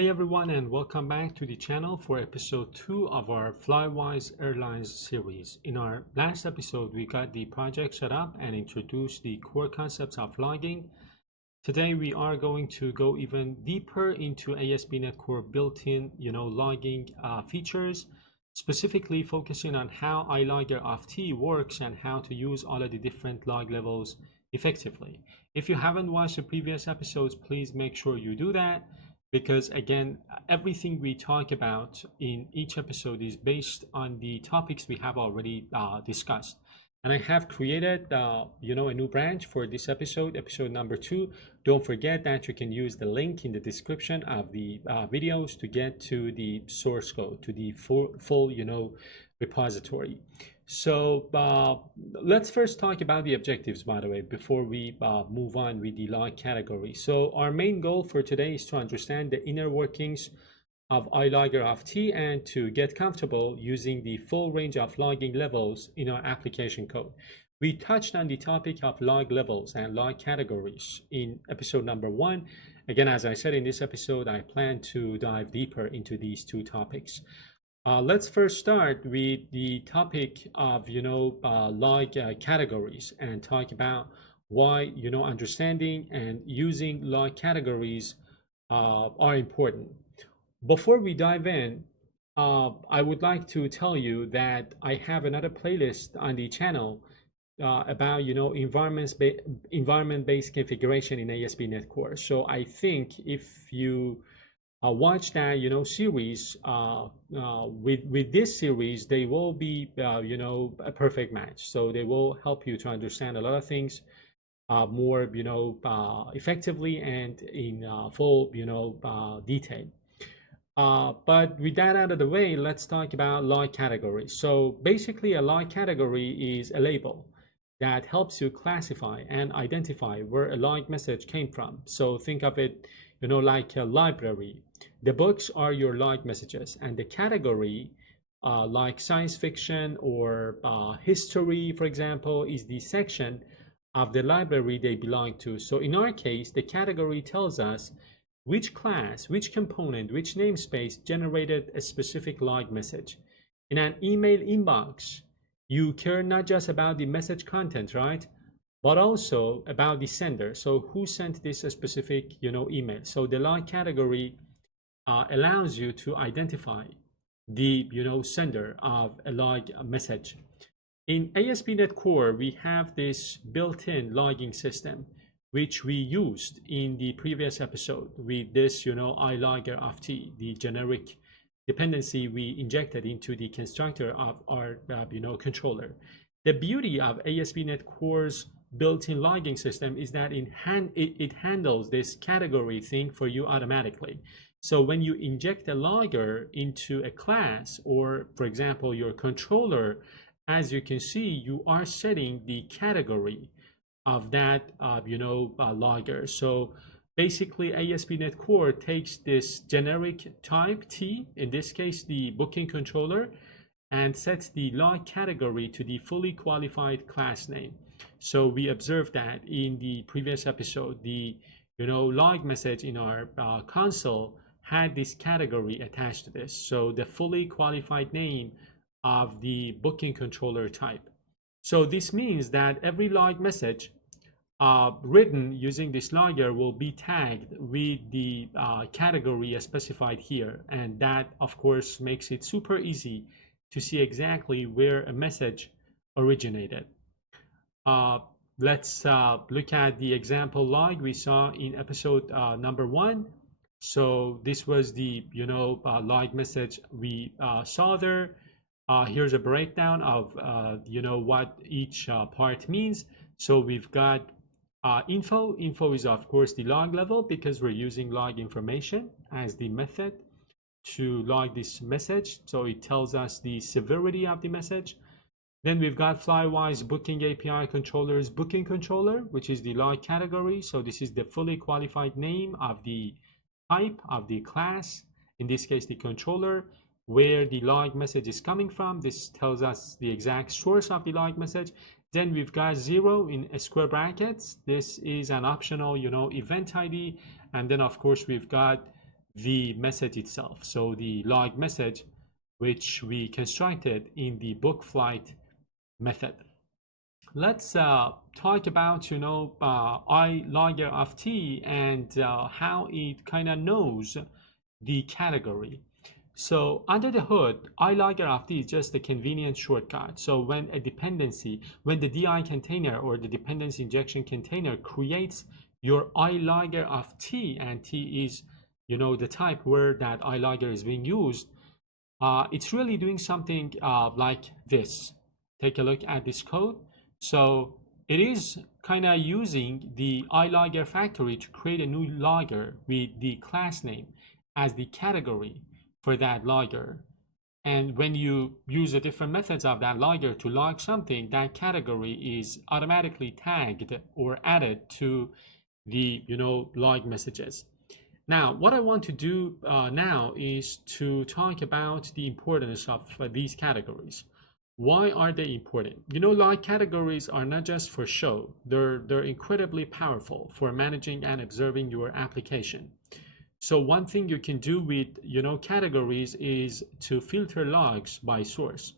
Hey everyone, and welcome back to the channel for episode 2 of our Flywise Airlines series. In our last episode, we got the project set up and introduced the core concepts of logging. Today, we are going to go even deeper into ASP.NET Core built-in, logging features, specifically focusing on how ILogger of T works and how to use all of the different log levels effectively. If you haven't watched the previous episodes, please make sure you do that, because again, everything we talk about in each episode is based on the topics we have already discussed. And I have created a new branch for this episode number 2. Don't forget that you can use the link in the description of the videos to get to the source code, to the full repository. So let's first talk about the objectives, by the way, before we move on with the log category. So our main goal for today is to understand the inner workings of ILogger of T and to get comfortable using the full range of logging levels in our application code. We touched on the topic of log levels and log categories in episode number 1. Again, as I said in this episode, I plan to dive deeper into these two topics. Let's first start with the topic of log categories and talk about why understanding and using log categories are important. Before we dive in, I would like to tell you that I have another playlist on the channel about environment-based configuration in ASP.NET Core. So I think if you watch that series with this series, they will be a perfect match. So they will help you to understand a lot of things more effectively and in full detail. But with that out of the way, let's talk about log categories. So basically, a log category is a label that helps you classify and identify where a log message came from. So think of it like a library. The books are your log messages, and the category, like science fiction or history, for example, is the section of the library they belong to. So in our case, the category tells us which class, which component, which namespace generated a specific log message. In an email inbox, you care not just about the message content, right? But also about the sender. So who sent this specific email? So the log category allows you to identify the sender of a log message. In ASP.NET Core, we have this built-in logging system, which we used in the previous episode with this ILogger of T, the generic dependency we injected into the constructor of our controller. The beauty of ASP.NET Core's built-in logging system is that it handles this category thing for you automatically. So when you inject a logger into a class, or for example your controller, as you can see, you are setting the category of that logger. So basically ASP.NET Core takes this generic type T, in this case the booking controller, and sets the log category to the fully qualified class name. So we observed that in the previous episode, the log message in our console had this category attached to this. So the fully qualified name of the booking controller type. So this means that every log message written using this logger will be tagged with the category specified here. And that, of course, makes it super easy to see exactly where a message originated. Let's look at the example log we saw in episode number 1. So this was the log message we saw there. Here's a breakdown of what each part means. So we've got info. Info is of course the log level, because we're using log information as the method to log this message. So it tells us the severity of the message. Then we've got Flywise Booking API Controller's booking controller, which is the log category. So this is the fully qualified name of the type of the class, in this case the controller, where the log message is coming from. This tells us the exact source of the log message. Then we've got 0 in square brackets. This is an optional event ID. And then of course we've got the message itself. So the log message, which we constructed in the book flight method. Let's talk about, ILogger of T and how it kind of knows the category. So under the hood, ILogger of T is just a convenient shortcut. So when the DI container or the dependency injection container creates your ILogger of T, and T is, the type where that ILogger is being used, it's really doing something like this. Take a look at this code. So it is kind of using the ILogger factory to create a new logger with the class name as the category for that logger. And when you use the different methods of that logger to log something, that category is automatically tagged or added to the log messages. Now, what I want to do now is to talk about the importance of these categories. Why are they important? Log categories are not just for show. They're incredibly powerful for managing and observing your application. So one thing you can do with categories is to filter logs by source.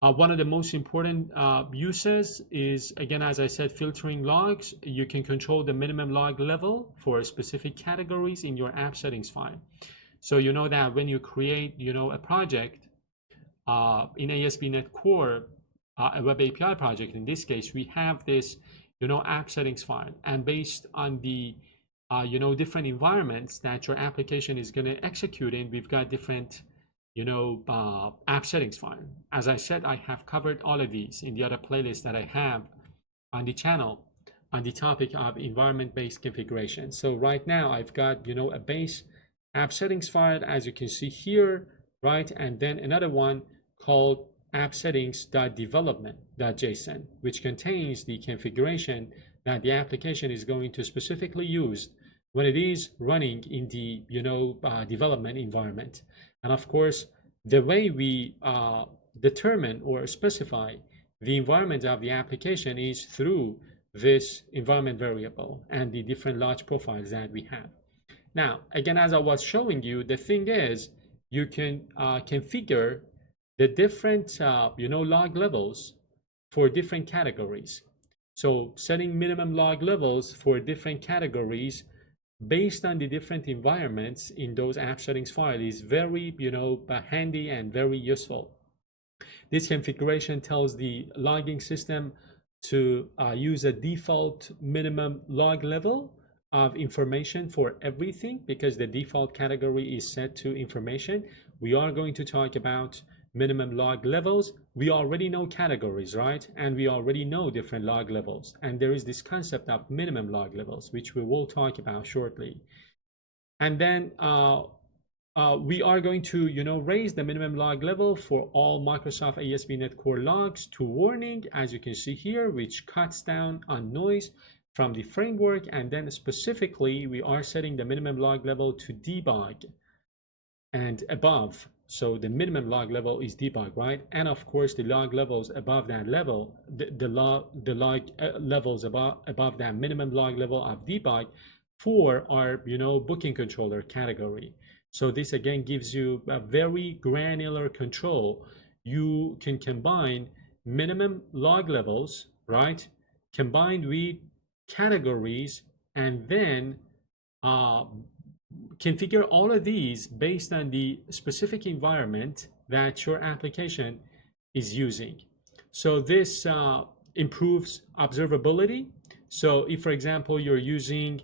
One of the most important uses is, again, as I said, filtering logs. You can control the minimum log level for specific categories in your app settings file. So you know that when you create a project in ASP.NET Core, a web API project, in this case, we have this app settings file, and based on the different environments that your application is going to execute in, we've got different app settings file. As I said, I have covered all of these in the other playlists that I have on the channel on the topic of environment-based configuration. So right now I've got a base app settings file, as you can see here, right? And then another one called app settings.development.json, which contains the configuration that the application is going to specifically use when it is running in the development environment. And of course, the way we determine or specify the environment of the application is through this environment variable and the different log profiles that we have. Now, again, as I was showing you, the thing is you can configure the different log levels for different categories. So setting minimum log levels for different categories based on the different environments in those app settings file is very handy and very useful. This configuration tells the logging system to use a default minimum log level of information for everything, because the default category is set to information. We are going to talk about minimum log levels. We already know categories, right? And we already know different log levels. And there is this concept of minimum log levels, which we will talk about shortly. And then we are going to raise the minimum log level for all Microsoft ASP.NET Core logs to warning, as you can see here, which cuts down on noise from the framework. And then specifically, we are setting the minimum log level to debug and above. So the minimum log level is debug, right? And of course, the log levels above that level, the log levels above that minimum log level of debug for our booking controller category. So this again gives you a very granular control. You can combine minimum log levels, right, combined with categories, and then configure all of these based on the specific environment that your application is using. So this improves observability. So if, for example, you're using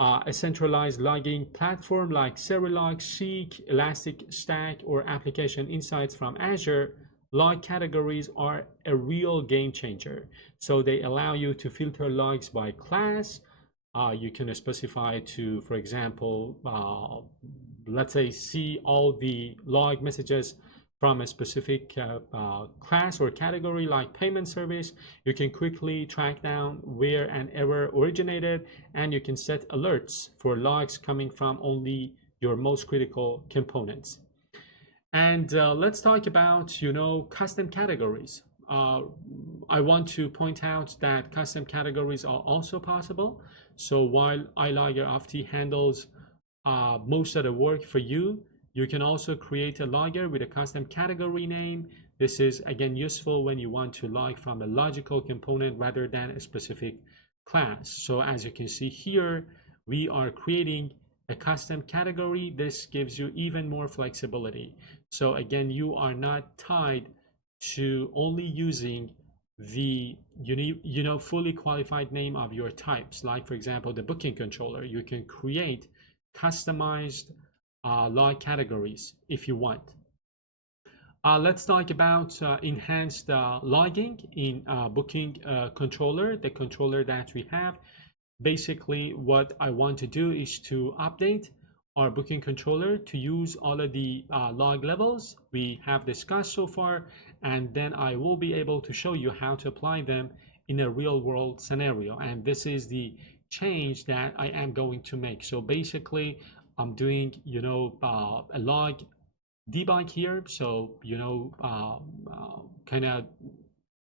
a centralized logging platform like Serilog, Seek, Elasticstack, or Application Insights from Azure, log categories are a real game changer. So they allow you to filter logs by class. You can specify to, for example, let's say, see all the log messages from a specific class or category like payment service. You can quickly track down where an error originated, and you can set alerts for logs coming from only your most critical components. And let's talk about, custom categories. I want to point out that custom categories are also possible. So while ILogger of T handles most of the work for you. You can also create a logger with a custom category name. This is again useful when you want to log from a logical component rather than a specific class. So as you can see here, we are creating a custom category. This gives you even more flexibility. So again, you are not tied to only using the fully qualified name of your types. Like for example, the booking controller, you can create customized log categories if you want. Let's talk about enhanced logging in booking controller, the controller that we have. Basically, what I want to do is to update our booking controller to use all of the log levels we have discussed so far, and then I will be able to show you how to apply them in a real world scenario. And this is the change that I am going to make. So basically, I'm doing, a log debug here. So, kind of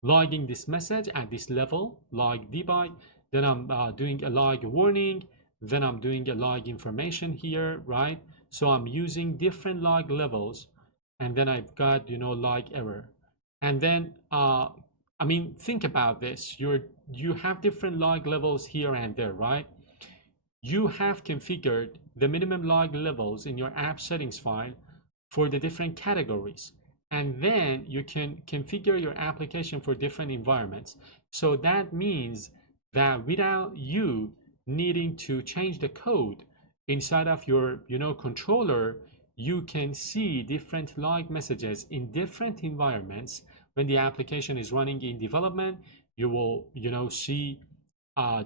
logging this message at this level, log debug. Then I'm doing a log warning. Then I'm doing a log information here, right? So I'm using different log levels, and then I've got, log error. And then, think about this. You have different log levels here and there, right? You have configured the minimum log levels in your app settings file for the different categories. And then you can configure your application for different environments. So that means that without you needing to change the code inside of your controller, you can see different log messages in different environments. When the application is running in development, you will see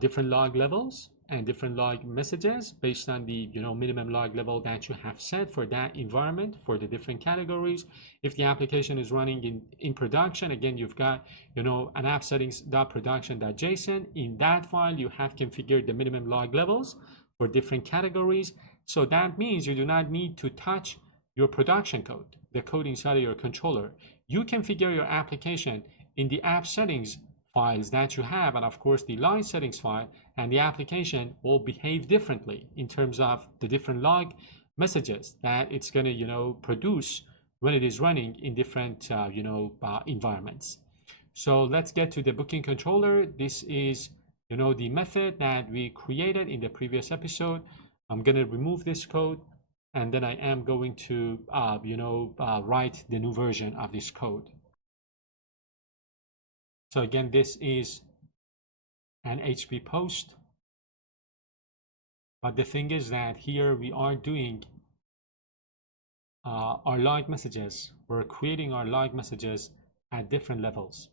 different log levels and different log messages based on the minimum log level that you have set for that environment for the different categories. If the application is running in production, again, you've got an app settings.production.json. In that file, you have configured the minimum log levels for different categories. So that means you do not need to touch your production code, the code inside of your controller. You configure your application in the app settings files that you have, and of course the log settings file, and the application will behave differently in terms of the different log messages that it's going to produce when it is running in different environments. So let's get to the booking controller. This is the method that we created in the previous episode. I'm going to remove this code, and then I am going to write the new version of this code. So again, this is an HTTP post. But the thing is that here we are doing our log messages. We're creating our log messages at different levels.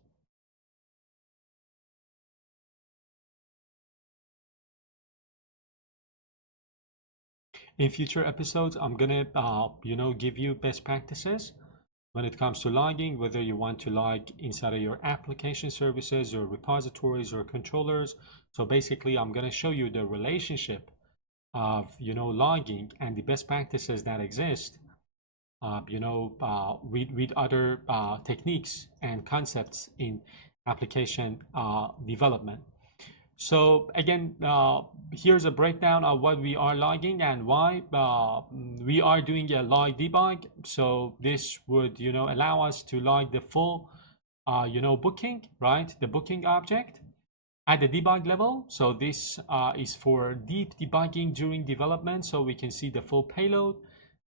In future episodes, I'm gonna give you best practices when it comes to logging, whether you want to log inside of your application services or repositories or controllers. So basically, I'm going to show you the relationship of logging and the best practices that exist with other techniques and concepts in application development. So again, here's a breakdown of what we are logging and why. We are doing a log debug. So this would, allow us to log the full, booking, right? The booking object at the debug level. So this is for deep debugging during development. So we can see the full payload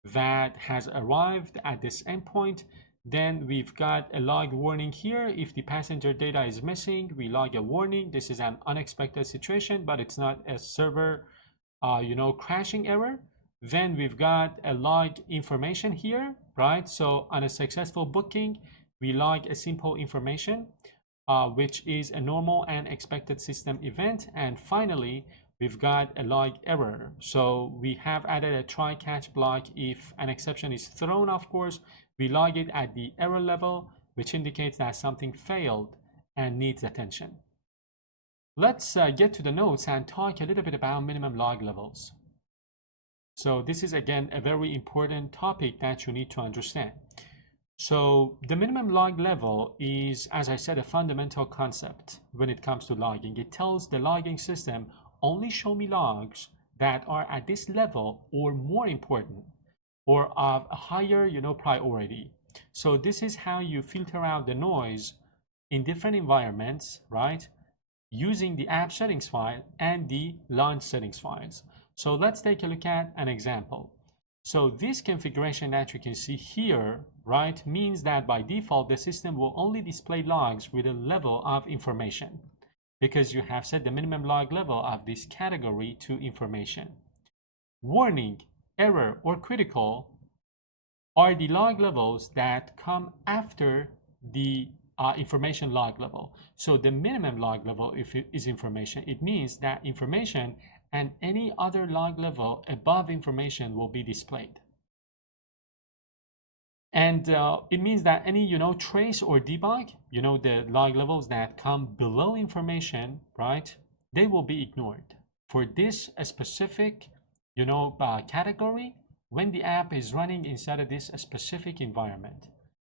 that has arrived at this endpoint. Then we've got a log warning here. If the passenger data is missing, we log a warning. This is an unexpected situation, but it's not a server, crashing error. Then we've got a log information here, right? So on a successful booking, we log a simple information, which is a normal and expected system event. And finally, we've got a log error. So we have added a try catch block. If an exception is thrown, of course, we log it at the error level, which indicates that something failed and needs attention. Let's get to the notes and talk a little bit about minimum log levels. So this is again a very important topic that you need to understand. So the minimum log level is, as I said, a fundamental concept when it comes to logging. It tells the logging system only show me logs that are at this level or more important or of a higher, priority. So this is how you filter out the noise in different environments, right? Using the app settings file and the launch settings files. So let's take a look at an example. So this configuration that you can see here, right, means that by default, the system will only display logs with a level of information because you have set the minimum log level of this category to information. Warning, error, or critical are the log levels that come after the information log level. So the minimum log level, if it is information, it means that information and any other log level above information will be displayed. And it means that any, trace or debug, the log levels that come below information, right, they will be ignored. For this specific, category, when the app is running inside of this specific environment.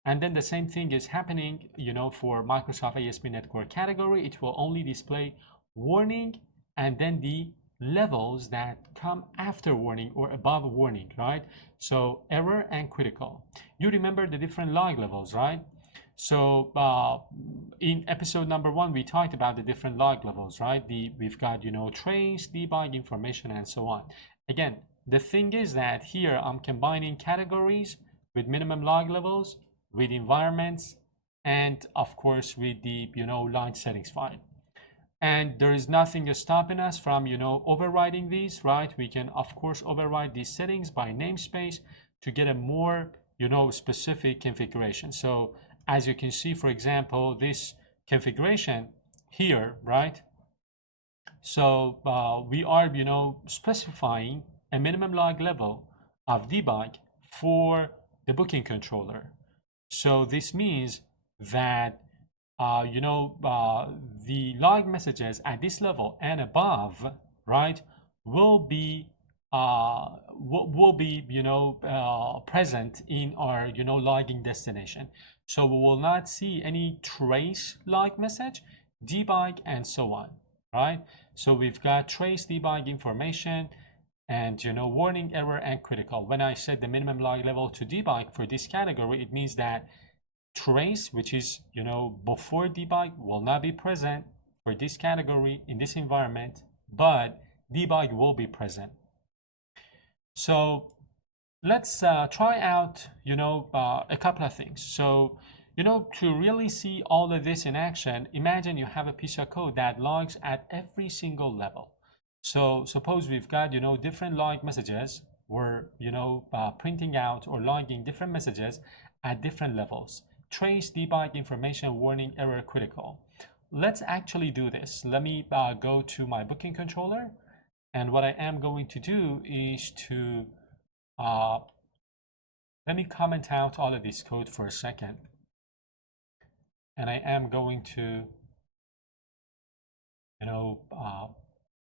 And then the same thing is happening, for Microsoft ASP.NET Core category. It will only display warning and then the levels that come after warning or above warning, right? So error and critical. You remember the different log levels, right? So in episode number 1, we talked about the different log levels, right? We've got, trace, debug, information, and so on. Again, the thing is that here I'm combining categories with minimum log levels, with environments, and of course with the, launch settings file. And there is nothing stopping us from, overriding these, right? We can, of course, override these settings by namespace to get a more, specific configuration. So as you can see, for example, this configuration here, right? So we are, specifying a minimum log level of debug for the booking controller. So this means that the log messages at this level and above, right, will be present in our logging destination. So we will not see any trace log message, debug, and so on, right? So we've got trace, debug information, and warning, error, and critical. When I set the minimum log level to debug for this category, it means that trace, which is before debug, will not be present for this category in this environment, but debug will be present. So let's try out a couple of things. So to really see all of this in action, imagine you have a piece of code that logs at every single level. So suppose we've got different log messages. We're printing out or logging different messages at different levels. Trace, debug, information, warning, error, critical. Let's actually do this. Let me go to my booking controller, and what I am going to do is to let me comment out all of this code for a second, and I am going to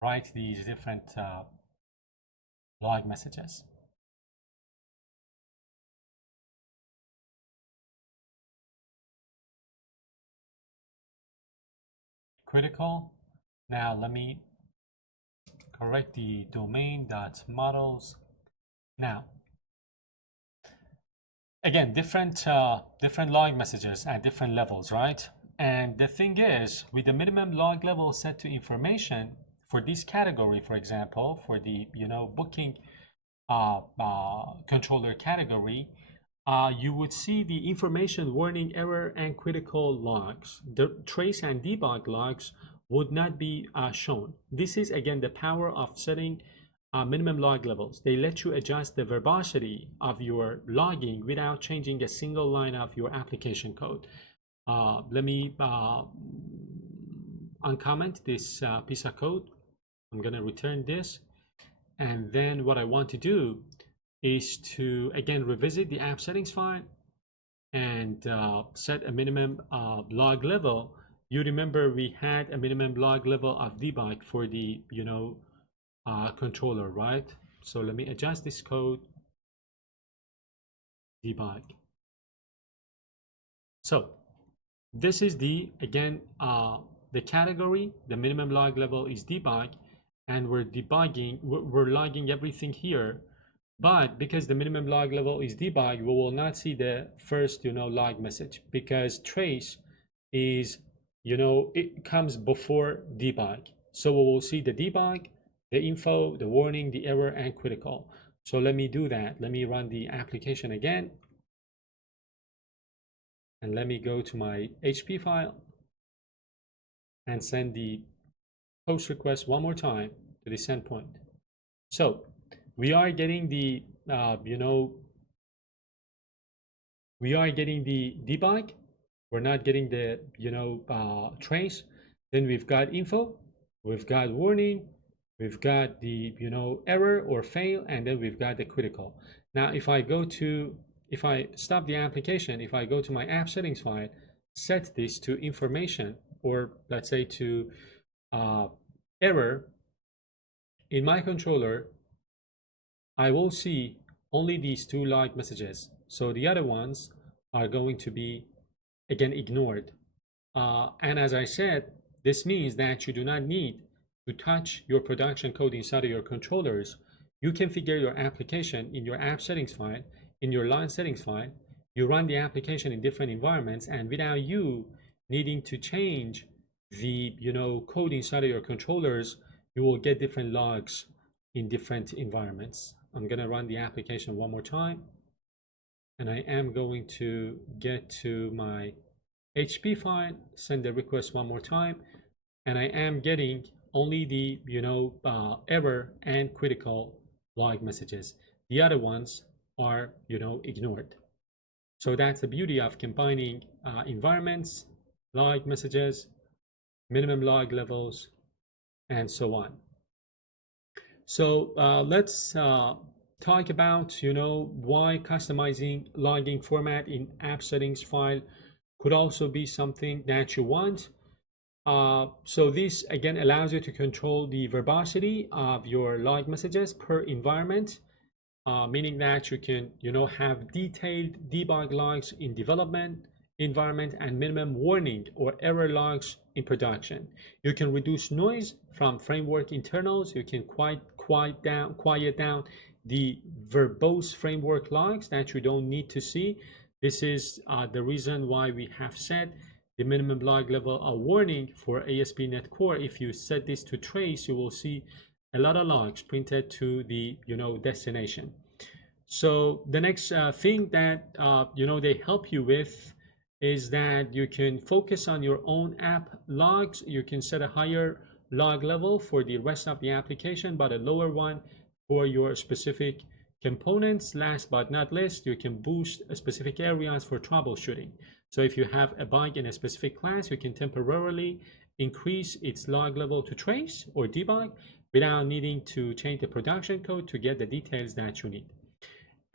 write these different log messages. Critical. Now let me correct the domain.models. Now, again, different log messages at different levels, right? And the thing is, with the minimum log level set to information for this category, for example, for the booking controller category, you would see the information, warning, error, and critical logs. The trace and debug logs would not be shown. This is again the power of setting minimum log levels. They let you adjust the verbosity of your logging without changing a single line of your application code. Let me uncomment this piece of code. I'm going to return this. And then what I want to do is to, again, revisit the app settings file and set a minimum log level. You remember we had a minimum log level of debug for the, controller, right? So let me adjust this code, debug. So this is the, again, the category, the minimum log level is debug, and we're debugging, we're logging everything here. But because the minimum log level is debug, we will not see the first, log message, because trace is, it comes before debug. So we will see the debug, the info, the warning, the error, and critical. So let me do that. Let me run the application again. And let me go to my HP file and send the post request one more time to this endpoint. So we are getting the, we are getting the debug. We're not getting the, trace. Then we've got info, we've got warning, we've got the, error or fail, and then we've got the critical. Now, if I stop the application, if I go to my app settings file, set this to information, or let's say to error, in my controller, I will see only these two log messages. So the other ones are going to be, again, ignored. And as I said, this means that you do not need to touch your production code inside of your controllers. You configure your application in your app settings file, in your line settings file. You run the application in different environments, and without you needing to change the code inside of your controllers, you will get different logs in different environments. I'm going to run the application one more time, and I am going to get to my HP file, send the request one more time, and I am getting only the error and critical log messages. The other ones are ignored. So that's the beauty of combining environments, log messages, minimum log levels, and so on. So let's talk about why customizing logging format in app settings file could also be something that you want. So this again allows you to control the verbosity of your log messages per environment, meaning that you can have detailed debug logs in development environment and minimum warning or error logs in production. You can reduce noise from framework internals. You can quiet down the verbose framework logs that you don't need to see. This is the reason why we have set the minimum log level a warning for ASP.NET Core. If you set this to trace, you will see a lot of logs printed to the destination. So the next thing that they help you with is that you can focus on your own app logs. You can set a higher log level for the rest of the application, but a lower one for your specific components. Last but not least, you can boost specific areas for troubleshooting. So if you have a bug in a specific class, you can temporarily increase its log level to trace or debug without needing to change the production code to get the details that you need.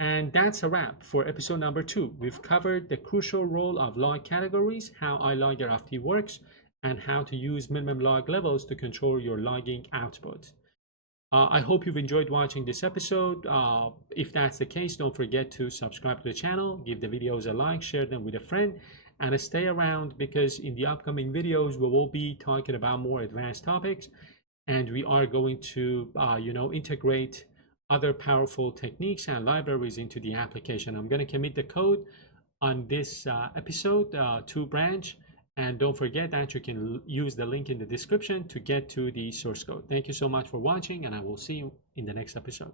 And that's a wrap for episode number 2. We've covered the crucial role of log categories, how ILogger FT works, and how to use minimum log levels to control your logging output. I hope you've enjoyed watching this episode. If that's the case, don't forget to subscribe to the channel, give the videos a like, share them with a friend, and stay around, because in the upcoming videos we will be talking about more advanced topics, and we are going to integrate other powerful techniques and libraries into the application. I'm going to commit the code on this episode to branch, and don't forget that you can use the link in the description to get to the source code. Thank you so much for watching, and I will see you in the next episode.